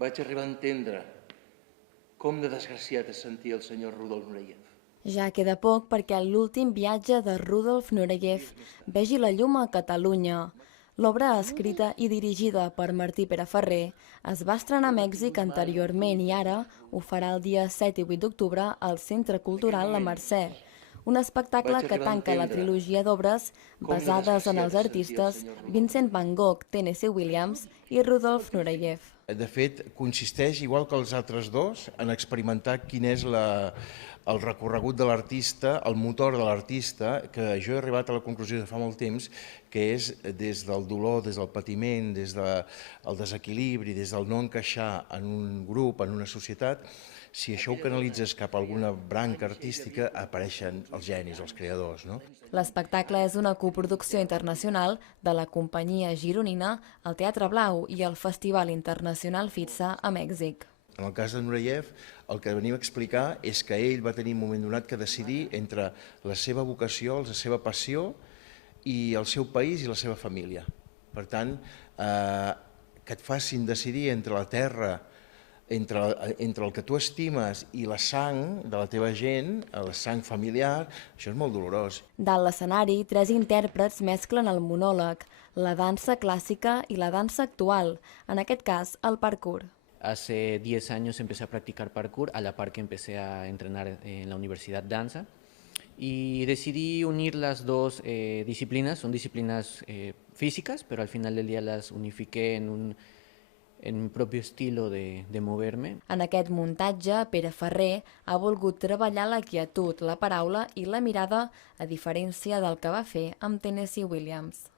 Vaig arribar a entendre com de desgraciat es sentia el senyor Rudolf Nureyev. Ja queda poc perquè l'últim viatge de Rudolf Nureyev vegi la llum a Catalunya. L'obra escrita i dirigida per Martí Pere Ferrer es va estrenar a Mèxic anteriorment i ara ho farà el dia 7 i 8 d'octubre al Centre Cultural La Mercè, un espectacle que tanca la trilogia d'obres basades en els artistes Vincent van Gogh, Tennessee Williams i Rudolf Nureyev. De fet, consisteix, igual que els altres dos, en experimentar quin és el recorregut de l'artista, el motor de l'artista, que jo he arribat a la conclusió de fa molt temps, que és des del dolor, des del patiment, des del desequilibri, des del no encaixar en un grup, en una societat. Si això ho canalitzes cap a alguna branca artística, apareixen els genis, els creadors, no? L'espectacle és una coproducció internacional de la companyia gironina, el Teatre Blau i el Festival Internacional FITSA a Mèxic. En el cas de Nureyev, el que venim a explicar és que ell va tenir un moment donat que decidir entre la seva vocació, la seva passió i el seu país i la seva família. Per tant, que et facin decidir entre la terra, entre el que tu estimes i la sang de la teva gent, la sang familiar, això és molt dolorós. Dalt l'escenari, 3 intèrprets mesclen el monòleg, la dansa clàssica i la dansa actual, en aquest cas el parkour. Hace 10 años empecé a practicar parkour a la par que empecé a entrenar en la universidad danza y decidí unir las dos disciplinas. Son disciplinas físicas, pero al final del día las unifiqué en mi propio estilo de moverme. En aquest muntatge, Pere Ferrer ha volgut treballar la quietud, la paraula i la mirada, a diferència del que va fer amb Tennessee Williams.